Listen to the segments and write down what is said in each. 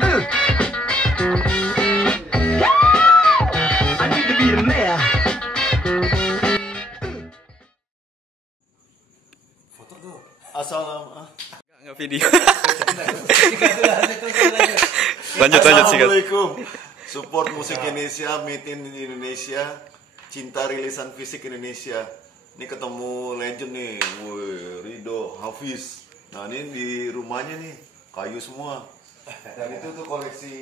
I need to be the mayor. Foto tuh. Nggak video. Lanjut sih. Assalamualaikum. Support musik Indonesia, Made in Indonesia, cinta rilisan fisik Indonesia. Ini ketemu legend nih, woi, Rido, Hafiz. Nah ini di rumahnya nih, kayu semua. Dan itu tuh koleksi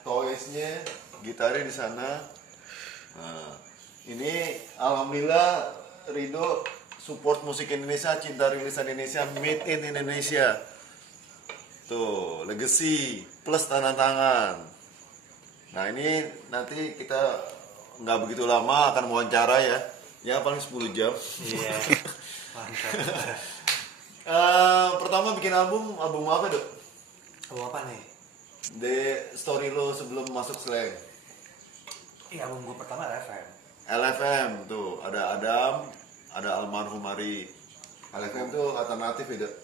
toysnya, gitarnya di sana. Nah, ini alhamdulillah Rido support musik Indonesia, cinta rilisan Indonesia, Made in Indonesia. Tuh, legacy plus tanda tangan. Nah ini nanti kita nggak begitu lama akan wawancara ya paling 10 jam. Iya. Mantap. Pertama bikin album apa dok? Album apa nih? The story lo sebelum masuk slang. Iya, album gue pertama LFM. LFM tuh ada Adam, ada Almarhum Ari. LFM tuh alternatif ya dok?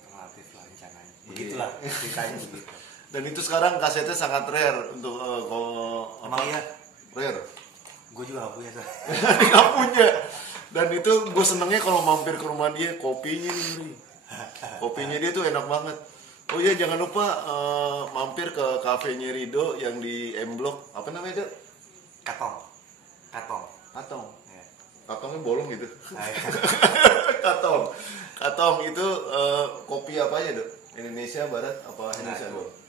Alternatif lah rencananya. Begitulah ceritanya begitu. Dan itu sekarang kasetnya sangat rare untuk Emang iya? Rare. Gue juga gak punya tuh. Nggak punya. Dan itu gue senengnya kalau mampir ke rumah dia, kopinya nih, kopinya dia tuh enak banget. Oh iya jangan lupa mampir ke kafenya Rido yang di M Block. Apa namanya dok? Katong. Katong. Ya. Katongnya bolong gitu. Nah, ya. Katong itu kopi apa aja dok? Indonesia Barat apa Nah, Indonesia itu, dok?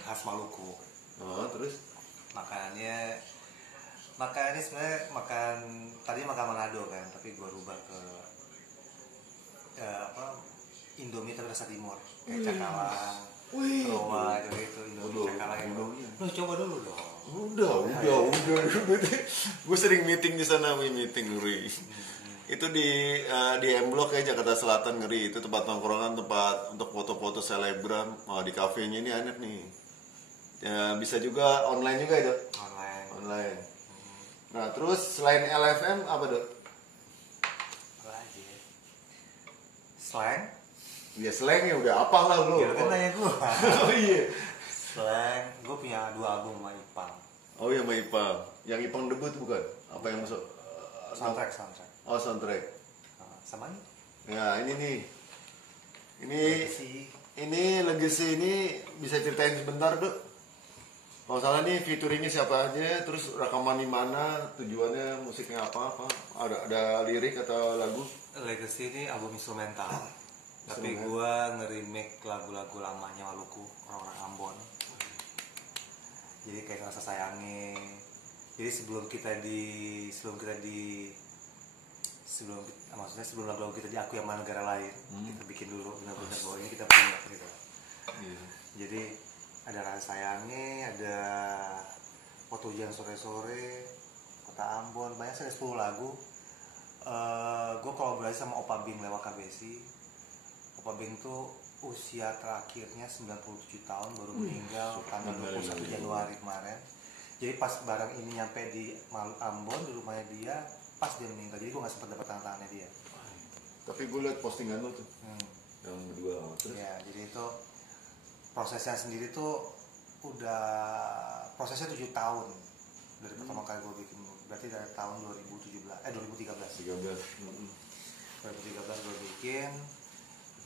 khas Maluku. Oh terus? Makannya sebenarnya tadi makan Manado kan, tapi gue rubah ke Indomie tapi rasa timur, kayak cakalang, roa gitu, Indomie cakalang itu. Lu coba dulu dong. Udah. Gue sering meeting di sana, ngeri. Itu di M Block ya, Jakarta Selatan, ngeri. Itu tempat nongkrongan, tempat untuk foto-foto selebgram. Di kafenya ini enak nih. Ya, bisa juga online juga ya dok? Online. Nah terus selain LFM apa dok? Apa aja? Slang? Ya slang ya udah apal lah lu. Ya kan nanya gue. Oh iya. Slang, gue punya 2 album sama Ipang. Oh iya sama Ipang. Yang Ipang debut bukan? Apa yang masuk? Soundtrack. Oh soundtrack. Nah, sama ini. Ya ini nih. Legacy. Ini legacy ini bisa ceritain sebentar dok? Kalau salah nih featuringnya siapa aja, terus rekaman di mana, tujuannya musiknya apa? Ada lirik atau lagu? Legacy ini album instrumental. Tapi gue nge-remake lagu-lagu lamanya Maluku, orang-orang Ambon. Jadi kayak Rasa Sayangnya. Jadi sebelum lagu-lagu kita diakui sama negara lain, kita bikin dulu benar-benar bahwa ini kita punya gitu. Jadi ada Rasa Sayangnya, ada Waktu Hujan Sore-Sore, Kota Ambon, banyak sekali 10 lagu. Gue kolaborasi sama Opa Bing lewat KBSI. Opa Bing tuh usia terakhirnya 97 tahun, baru meninggal tanggal 21 Januari kemarin. Jadi pas barang ini nyampe di Ambon, di rumahnya dia, pas dia meninggal. Jadi gue gak sempat dapat tangan-tangannya dia. Tapi gue liat postingan lu tuh, yang berdua. Terus? Ya, jadi itu prosesnya sendiri tuh prosesnya 7 tahun dari pertama kali gue bikin, berarti dari tahun 2013 gue bikin,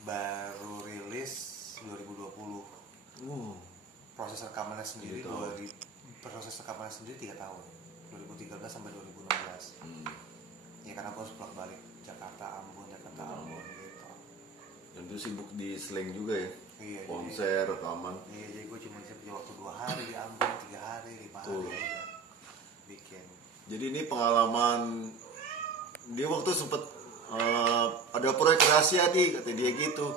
baru rilis 2020. Proses rekamannya sendiri 3 tahun, 2013 sampai 2016. Ya karena gue harus balik Jakarta Ambon gitu. Dan itu sibuk di slang juga ya? Iya, konser, rekaman. Iya, jadi gue cuma bisa punya waktu 2 hari di Ambon, 3 hari, 5 hari udah bikin. Jadi ini pengalaman dia waktu sempet ada proyek rahasia nih, kata dia gitu.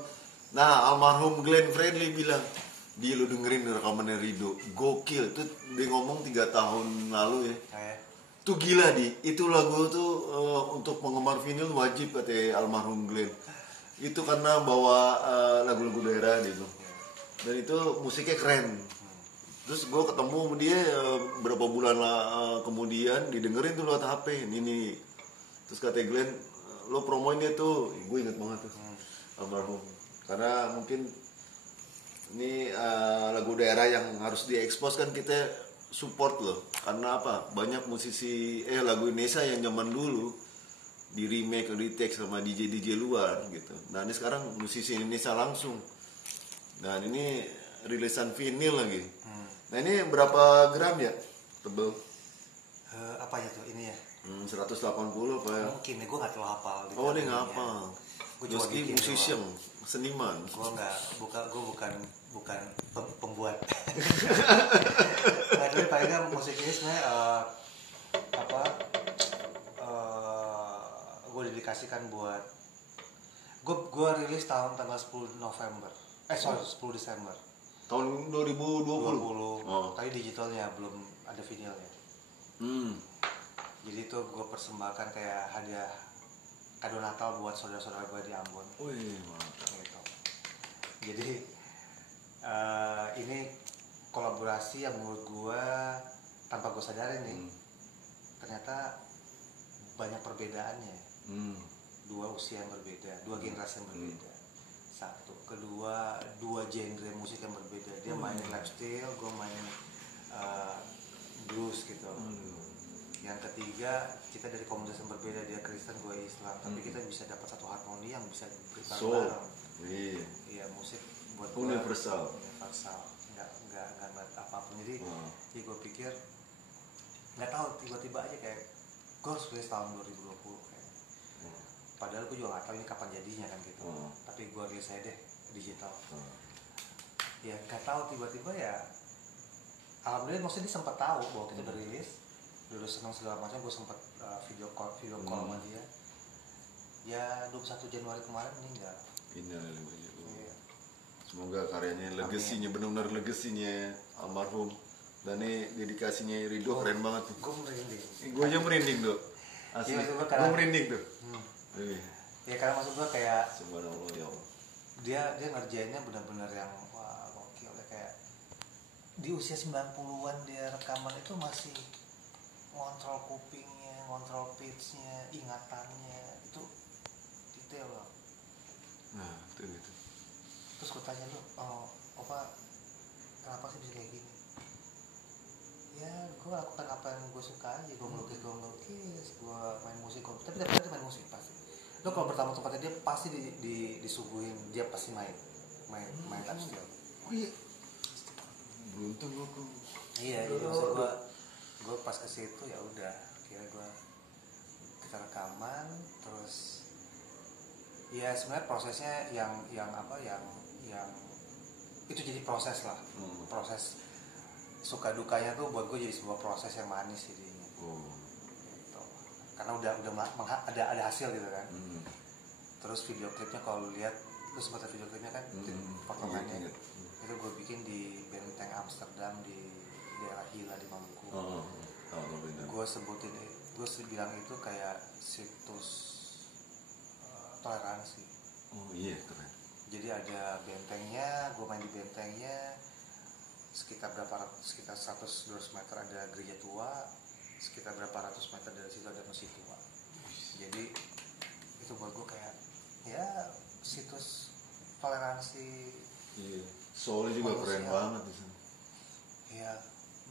Nah almarhum Glenn Fredly bilang, "Di lu dengerin rekamannya Rido, gokil." Itu dia ngomong 3 tahun lalu ya. Tuh gila itu lagu tuh untuk penggemar vinyl wajib, kata almarhum Glenn. Itu karena bawa lagu-lagu daerah gitu. Dan itu musiknya keren. Terus gue ketemu sama dia berapa bulan kemudian, didengerin tuh lewat HP ini. Terus kata Glenn, lo promoin dia tuh. Gue inget banget tuh almarhum. Karena mungkin ini lagu daerah yang harus diekspos kan kita support loh. Karena apa? Banyak musisi lagu Indonesia yang zaman dulu di remake, di take sama DJ luar gitu. Nah ini sekarang musisi Indonesia langsung. Dan ini rilisan vinyl lagi. Nah ini berapa gram ya? Tebel? Apanya tuh ini ya? 180 apa ya? Mungkin ya, gue nggak terlalu hafal. Oh ini nggak apa? Gue cuma Meski bikin musician, seniman. Gue bukan pembuat. Nah, tapi paling nggak musik ini sebenarnya gue dedikasikan buat gue rilis tanggal 10 November. 10 Desember. Tahun 2020. Tapi digitalnya belum ada vinilnya. Jadi itu gue persembahkan kayak hadiah kado Natal buat saudara-saudara gue di Ambon. Wih, mantap. Gitu. Jadi ini kolaborasi yang menurut gue tanpa gue sadarin nih, ternyata banyak perbedaannya. Dua usia yang berbeda, dua generasi yang berbeda. Satu, kedua, dua genre musik yang berbeda. Dia mainin lifestyle, gue mainin blues gitu. Yang ketiga, kita dari komunitas yang berbeda, dia Kristen, gue Islam, tapi kita bisa dapat satu harmoni yang bisa berbareng. Iya, musik buat gue universal, nggak apapun. Jadi gue pikir nggak tahu, tiba-tiba aja kayak gue harus rilis tahun 2020 kayak. Padahal gue juga nggak tahu ini kapan jadinya kan gitu. Tapi gue rilis aja deh digital. Ya nggak tahu, tiba-tiba ya alhamdulillah maksudnya dia sempat tahu bahwa kita udah rilis, udah senang segala macam. Gue sempat video call sama dia. Ya 21 Januari kemarin meninggal. Iya. Semoga karyanya legasinya benar-benar legasinya almarhum. Dan ini dedikasinya Ridho keren banget tuh. Gue merinding. Gue aja merinding tuh. Asli. Gue merinding tuh. Ya karena maksud gue kayak Subhanallah ya Allah. Dia ngerjainnya benar-benar yang wah gokil ya, kayak di usia 90-an dia rekaman itu masih ngontrol kupingnya, ngontrol pitch-nya, ingatannya itu detail loh. Nah, itu gitu. Terus gue tanya lu, kenapa sih bisa kayak gini? Ya gue lakukan apa yang gue suka aja, gue melukis, gue main musik, tapi dia main musik pasti. Lo kalau bertamu tempatnya dia pasti disuguhin, dia pasti main lifestyle. Oh iya. Beruntung gue kok. Iya, maksud gue pas ke situ ya udah, kira kita rekaman, terus ya sebenarnya prosesnya yang itu jadi proses lah, proses suka dukanya tuh buat gue jadi sebuah proses yang manis jadinya. Gitu. Karena udah ada hasil gitu kan. Terus video klipnya kalau lu lihat, lu sempat video klipnya kan, potongannya itu gue bikin di Benteng Amsterdam di daerah Hila di Maluku. Gue bilang itu kayak situs toleransi. Oh iya keren. Jadi ada bentengnya, gue main di bentengnya. Sekitar 100-200 meter ada gereja tua, sekitar berapa ratus meter dari situ ada masjid tua. Jadi itu buat gue kayak ya situs toleransi. Iya. Soalnya juga keren banget di sana. Iya,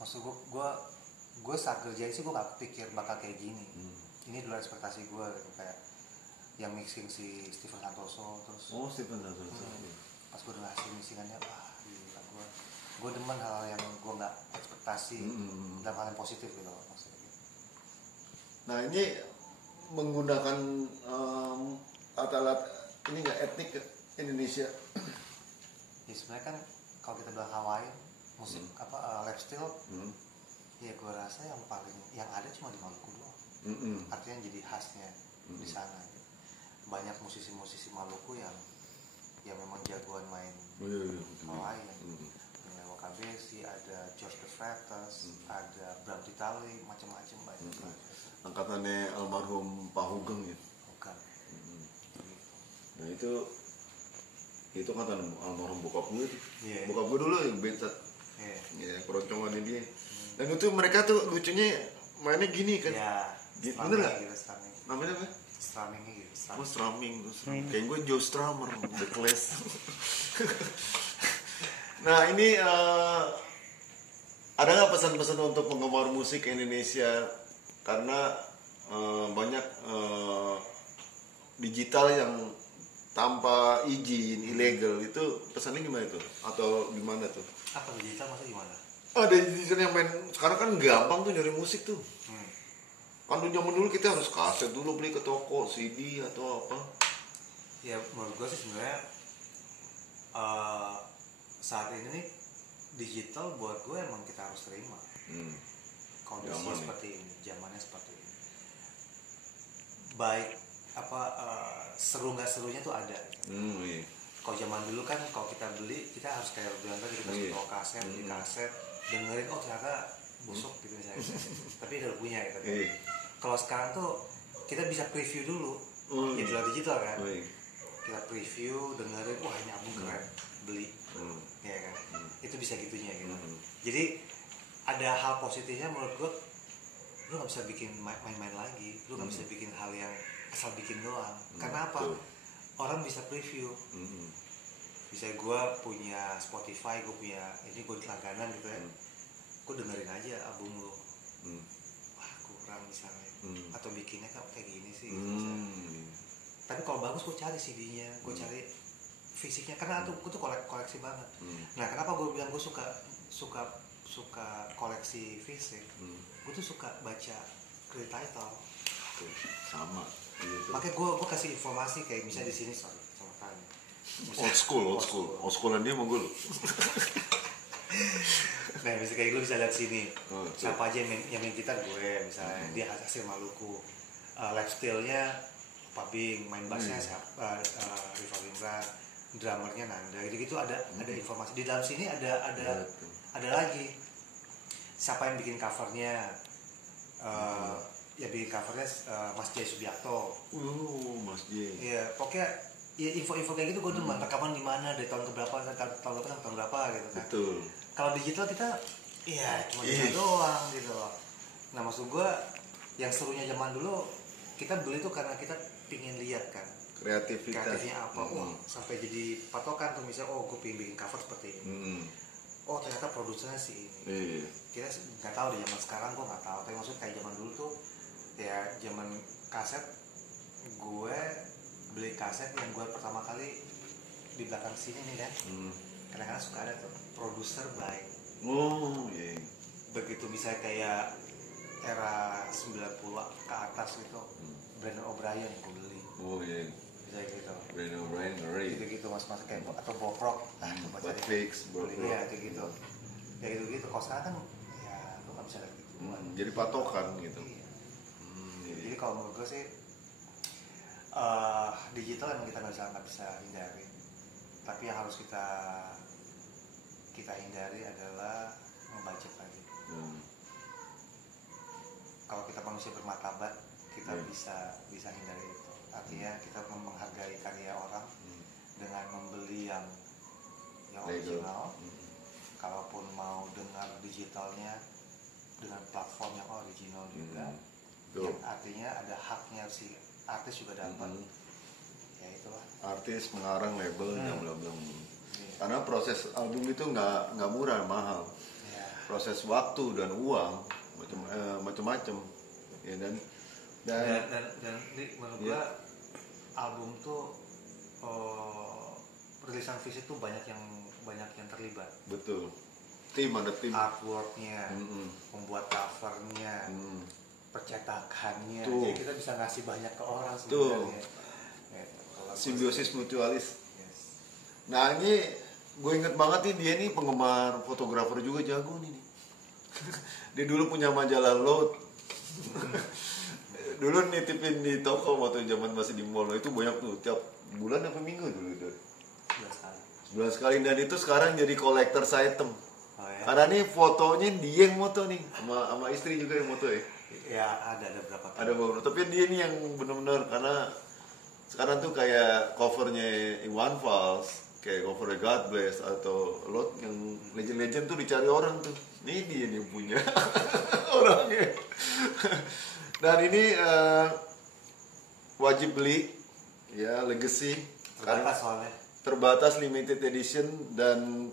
maksud gue saat kerjain sih gue gak pikir bakal kayak gini. Ini dulu ekspektasi gue gitu, kayak yang mixing si Stephen Santoso terus. Oh Stephen Santoso. Pas gue udah ngasih mixingannya, wah gila, gue demen hal yang gue nggak ekspektasi dalam hal yang positif gitu maksudnya. Nah ini menggunakan alat-alat ini nggak etnik Indonesia. Ya sebenarnya kan kalau kita bilang Hawaii musik lifestyle, ya gue rasa yang ada cuma di Maluku doang. Artinya jadi khasnya di sana. Gitu. Banyak musisi-musisi Maluku yang memang jagoan main Hawaii. KBC, ada George the Freitas, ada Bram Ditali, macam-macam banyak. Angkatannya almarhum Pak Hugeng ya. Bukan. Nah itu angkatan almarhum bokap gue tuh. Yeah. Bokap gue dulu yang bensat. Yeah. Ya keroncongannya dia. Dan itu mereka tuh lucunya mainnya gini kan. Iya. Bener nggak? Gitu, namanya apa? Strummingnya gitu. Strumming. Kayak gue Joe Strummer, The Clash. Nah ini ada nggak pesan-pesan untuk penggemar musik Indonesia karena banyak digital yang tanpa izin ilegal itu pesannya gimana tuh atau gimana tuh? Apa digital maksudnya gimana? Ada digital yang main sekarang kan gampang tuh nyari musik tuh. Kan dulu zaman dulu kita harus kaset dulu beli ke toko CD atau apa. Ya menurut gue sih sebenarnya saat ini nih digital buat gue emang kita harus terima. Kondisinya Zaman seperti ini, zamannya seperti ini. Baik apa seru nggak serunya tuh ada. Iya. Kalau zaman dulu kan kalau kita beli kita harus kayak bilang tadi kita harus bawa kaset, beli kaset, dengerin oh ternyata busuk gitu misalnya. Tapi udah punya gitu. Iya. Kalau sekarang tuh kita bisa preview dulu, ya digital kan. Iya. Kita preview, dengerin, wah ini album keren, beli, ya kan. Itu bisa gitunya gitu. Jadi ada hal positifnya menurut gue, lu nggak bisa bikin main-main lagi, lu nggak bisa bikin hal yang asal bikin doang. Karena apa? Orang bisa preview. Bisa gue punya Spotify, gue punya ini gue langganan gitu ya. Gue dengerin aja album lu. Wah kurang misalnya. Atau bikinnya kayak gini sih. Gitu, tapi kalau bagus gue cari CD-nya, gue cari fisiknya karena gue tuh koleksi banget. Nah kenapa gue bilang gue suka koleksi fisik? Gue tuh suka baca credit title. Sama. Gitu. Makanya gue kasih informasi kayak misalnya di sini sorry sama tanya. Old schoolan dia mau gue loh. Nah misalnya kayak lu bisa lihat sini. Oke. Siapa aja yang main gitar gue misalnya dia hasil Maluku. Lifestyle-nya Pak Bing, main bassnya Rival Windra, drummernya Nanda, gitu ada informasi di dalam sini ada lagi siapa yang bikin covernya, ya bikin covernya Mas Jay Subiakto. Mas Jay. Iya, pokoknya ya info-info kayak gitu gue demen rekaman di mana dari tahun berapa tahun berapa gitu kan. Betul. Kalau digital kita iya cuma gitu doang gitu loh. Nah maksud gue yang serunya zaman dulu kita beli tuh karena kita pingin lihat kan kreatifnya apa, wah sampai jadi patokan tuh misalnya gue pingin bikin cover seperti ini, oh ternyata produsernya si ini. Kita nggak tahu di zaman sekarang gue nggak tahu, tapi maksudnya kayak zaman dulu tuh ya zaman kaset gue beli kaset yang gue pertama kali di belakang sini nih kan, kadang-kadang suka ada tuh produser by. Begitu misalnya kayak era 90 ke atas gitu, Brandon O'Brien gue beli. Bisa gitu. Brandon O'Brien ngeri. Gitu mas kayak atau Bob Rock, Buat fix, Bob Rock. Iya kayak gitu. Kayak gitu. Kalau sekarang kan ya lu nggak bisa kayak gitu. Jadi patokan gitu. Iya. Jadi kalau menurut gue sih digital emang kita nggak bisa hindari. Tapi yang harus kita hindari adalah membajak lagi. Kalau kita manusia bermartabat, kita bisa hindari itu. Artinya kita menghargai karya orang dengan membeli yang original. Kalaupun mau dengar digitalnya dengan platform yang original juga, yang artinya ada haknya si artis juga dapat. Ya itulah. Artis mengarang label bla bla. Karena proses album itu nggak murah, mahal. Proses waktu dan uang macam-macam ya dan menurut gua album tuh perilisan fisik tuh banyak yang terlibat. Betul. Ada tim. Artworknya, membuat covernya, percetakannya. Tuh. Jadi kita bisa ngasih banyak ke orang sebenarnya. Simbiosis mutualis. Yes. Nah ini gue inget banget nih dia nih penggemar fotografer juga jago nih. Dia dulu punya majalah Load. Dulu nitipin di toko waktu zaman masih di mall itu banyak tuh tiap bulan apa minggu dulu itu. Sebulan sekali dan itu sekarang jadi collector's item. Karena nih fotonya dia yang moto nih sama istri juga yang moto ya. Ya ada berapa? Ada beberapa. Tapi dia nih yang benar-benar karena sekarang tuh kayak covernya Iwan Fals, kayak covernya God Bless atau Lot yang legend-legend tuh dicari orang tuh. Ini dia yang punya orangnya. Dan ini wajib beli ya Legacy terbatas soalnya. Terbatas limited edition dan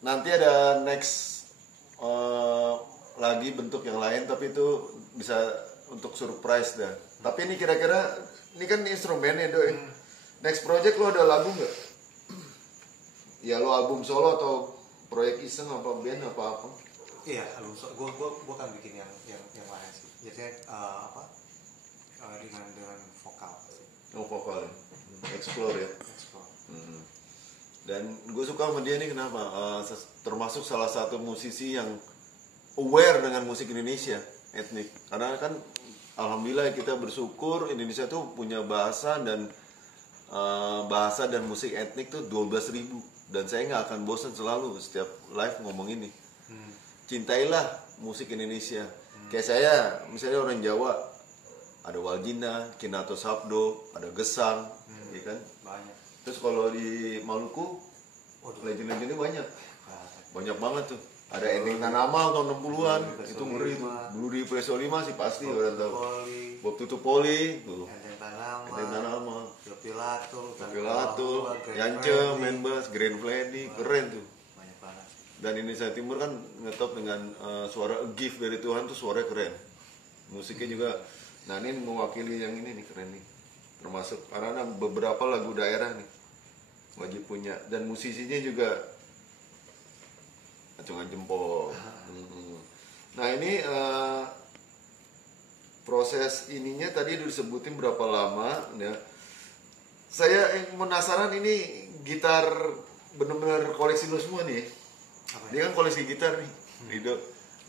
nanti ada next lagi bentuk yang lain, tapi itu bisa untuk surprise dah. Tapi ini kira-kira ini kan instrumennya doi. Next project lo ada lagu nggak? Ya lo album solo atau proyek iseng apa band apa? Iya, gue kan bikin yang lain sih. Jadinya dengan vokal sih. Oh vokal ya. Explore ya. Explore. Dan gue suka sama dia nih kenapa? Termasuk salah satu musisi yang aware dengan musik Indonesia etnik. Karena kan alhamdulillah kita bersyukur Indonesia tuh punya bahasa dan musik etnik tuh 12.000. Dan saya nggak akan bosan selalu setiap live ngomong ini. Cintailah musik Indonesia. Kayak saya, misalnya orang Jawa, ada Waljina, Kinato Sabdo, ada Gesang, ya kan? Banyak. Terus kalau di Maluku, legend-legendnya banyak. Banyak banget tuh. Ada Ending Tanamal tahun 60-an, itu ngeri tuh. Dulu di Preso 5 sih pasti orang tahu. Bob Tutupoli, tuh. Ending Tanamal, Pilatul, Yance, Menbas, Grand Freddy, keren tuh. Banyak banget. Dan Indonesia Timur kan ngetop dengan suara A Gift dari Tuhan tuh suaranya keren. Musiknya juga, nah ini mewakili yang ini nih keren nih. Termasuk karena beberapa lagu daerah nih wajib punya, dan musisinya juga acungan jempol. Nah ini proses ininya tadi udah disebutin berapa lama ya. Saya yang penasaran ini gitar bener-bener koleksi lo semua nih. Dia kan koleksi gitar nih, Rido.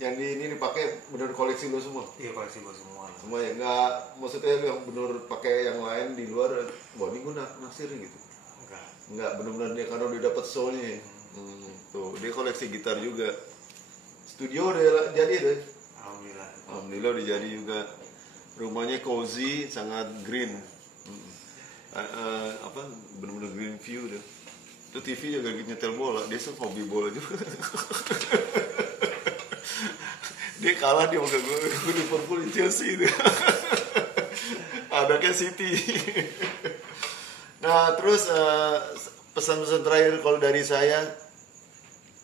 Yang di ini dipakai bener koleksi lo semua. Iya, koleksi gue semua. Semua ya, nggak maksudnya lu yang bener pakai yang lain di luar. Wah ini gue naksir gitu. Enggak, bener-bener dia karena udah dapet soulnya. Tuh, dia koleksi gitar juga. Studio udah jadi deh. Alhamdulillah udah jadi juga. Rumahnya cozy, sangat green. Bener-bener green view deh. Itu TV juga nyetel bola. Dia suka hobi bola juga. Dia kalah dia sama gue Liverpool di Chelsea itu. Adanya City. Nah terus pesan-pesan terakhir kalau dari saya,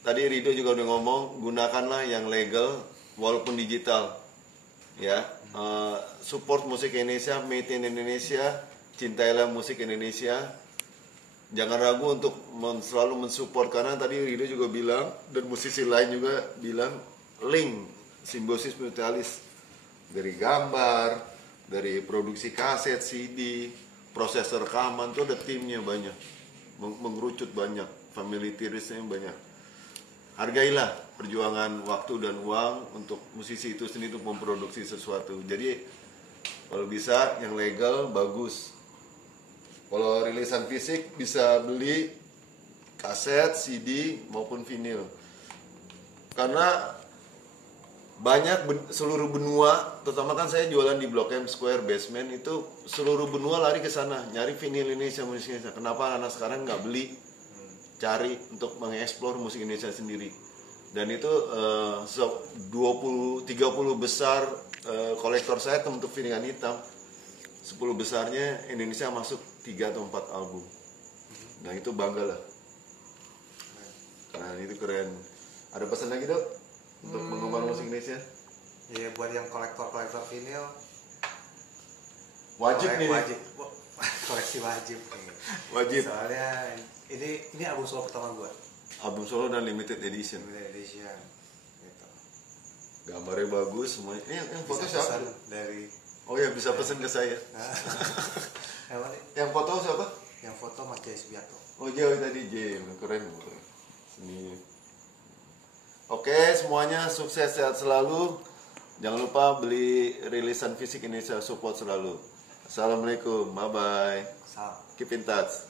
tadi Rido juga udah ngomong, gunakanlah yang legal walaupun digital ya. Support musik Indonesia, made in Indonesia, cintailah musik Indonesia. Jangan ragu untuk selalu mensupport, karena tadi Rido juga bilang dan musisi lain juga bilang link, simbiosis mutualis, dari gambar, dari produksi kaset, CD, proses rekaman tuh ada timnya banyak, mengerucut banyak, family tirisnya banyak. Hargailah perjuangan waktu dan uang untuk musisi itu sendiri untuk memproduksi sesuatu. Jadi kalau bisa yang legal bagus. Kalau rilisan fisik bisa beli kaset, CD maupun vinil. Karena banyak seluruh benua, terutama kan saya jualan di Blok M Square Basement, itu seluruh benua lari ke sana nyari vinil Indonesia, musik Indonesia. Kenapa anak sekarang nggak beli, cari untuk mengeksplor musik Indonesia sendiri. Dan itu 20-30 besar kolektor saya untuk piringan hitam, 10 besarnya Indonesia masuk 3 atau 4 album. Nah itu bangga lah. Nah itu keren. Ada pesan lagi Dok untuk mengembangkan musik Indonesia? Iya, buat yang kolektor vinil wajib nih. Koleksi wajib. Wajib. Soalnya ini album solo pertama gue. Album solo dan limited edition. Gitu. Gambarnya bagus semuanya. Ini yang foto Bisa siapa? pesan dari Oh ya bisa pesan ke saya. Yang foto siapa? Yang foto Mas Jai Subianto. Oh Jai tadi Jai, keren. Ini. Oke, semuanya sukses sehat selalu. Jangan lupa beli rilisan fisik Indonesia, support selalu. Assalamualaikum, bye bye. Salam. Keep in touch.